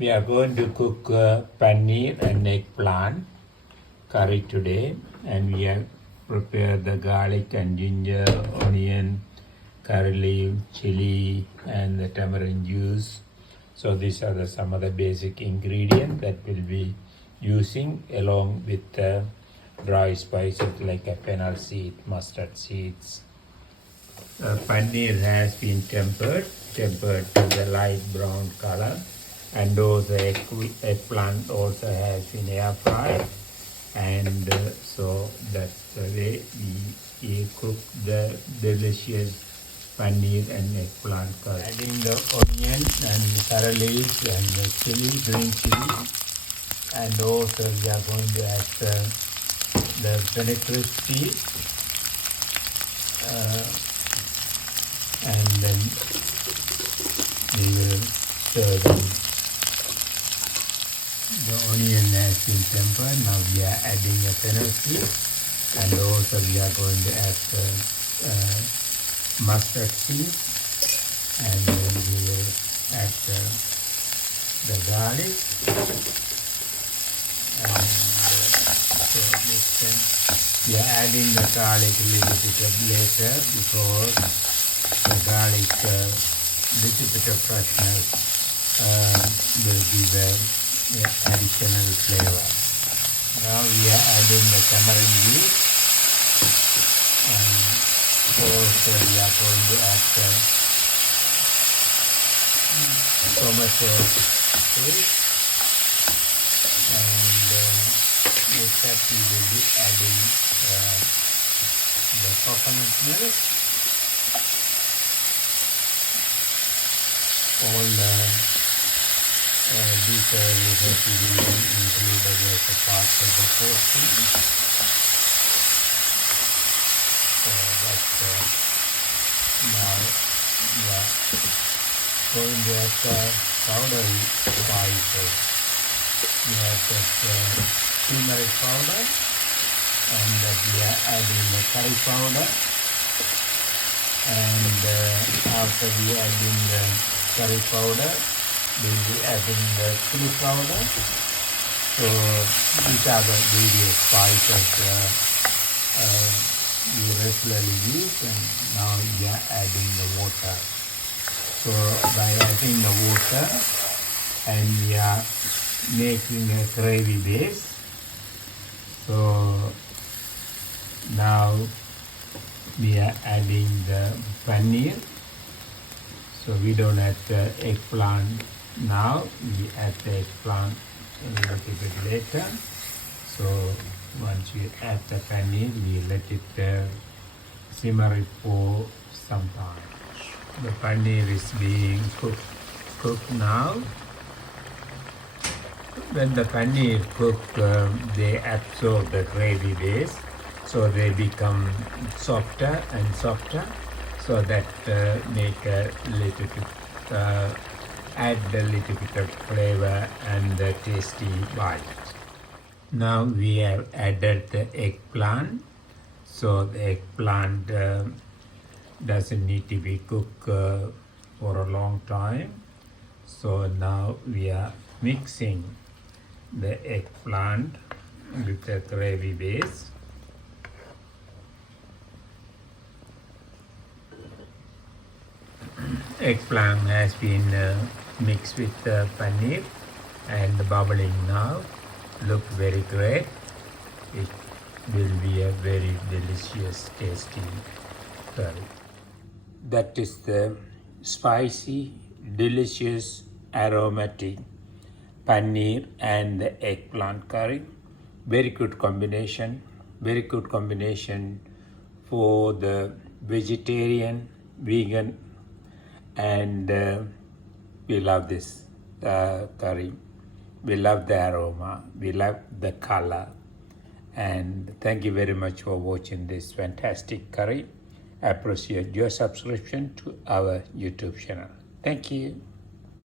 We are going to cook paneer and eggplant curry today, and we have prepared the garlic and ginger, onion, curry leaf, chili, and the tamarind juice. So these are some of the basic ingredients that we'll be using along with dry spices like a fennel seed, mustard seeds. Paneer has been tempered to the light brown color, and those eggplant also has been air fried, and so that's the way we cook the delicious paneer and eggplant curry. Adding the onion and curry leaves and the chili, green chili, and also we are going to add the fenugreek seed. And then we will stir them. The onion has been tempered. Now we are adding the fennel seed, and also we are going to add the mustard seed, and then we will add the garlic. And so we are adding the garlic a little bit later because the garlic, little bit of freshness will give a additional flavor. Now we are adding the tamarind juice, and also we are going to add the tomato paste, and with that we will be adding the coconut milk. All details have to be included as a part of the portion. So that's now we are going to add powdery spices. We have turmeric powder, and we are adding the curry powder, and after we add in the curry powder, we will be adding the chili powder. So these are the various spices we regularly use, and now we are adding the water. So by adding the water, and we are making a gravy base. So now we are adding the paneer. So we don't add the eggplant now, we add the eggplant a little bit later. So once we add the paneer, we let it simmer it for some time. The paneer is being cooked now. When the paneer cook, they absorb the gravy base, so they become softer and softer. So that make a little bit, add a little bit of flavor and the tasty bite. Now we have added the eggplant. So the eggplant doesn't need to be cooked for a long time. So now we are mixing the eggplant with the gravy base. Eggplant has been mixed with the paneer and bubbling now. Look very great. It will be a very delicious, tasty curry. That is the spicy, delicious, aromatic paneer and the eggplant curry. Very good combination. Very good combination for the vegetarian, vegan, and we love this curry. We love the aroma, we love the color, and thank you very much for watching this fantastic curry. I appreciate your subscription to our YouTube channel. Thank you.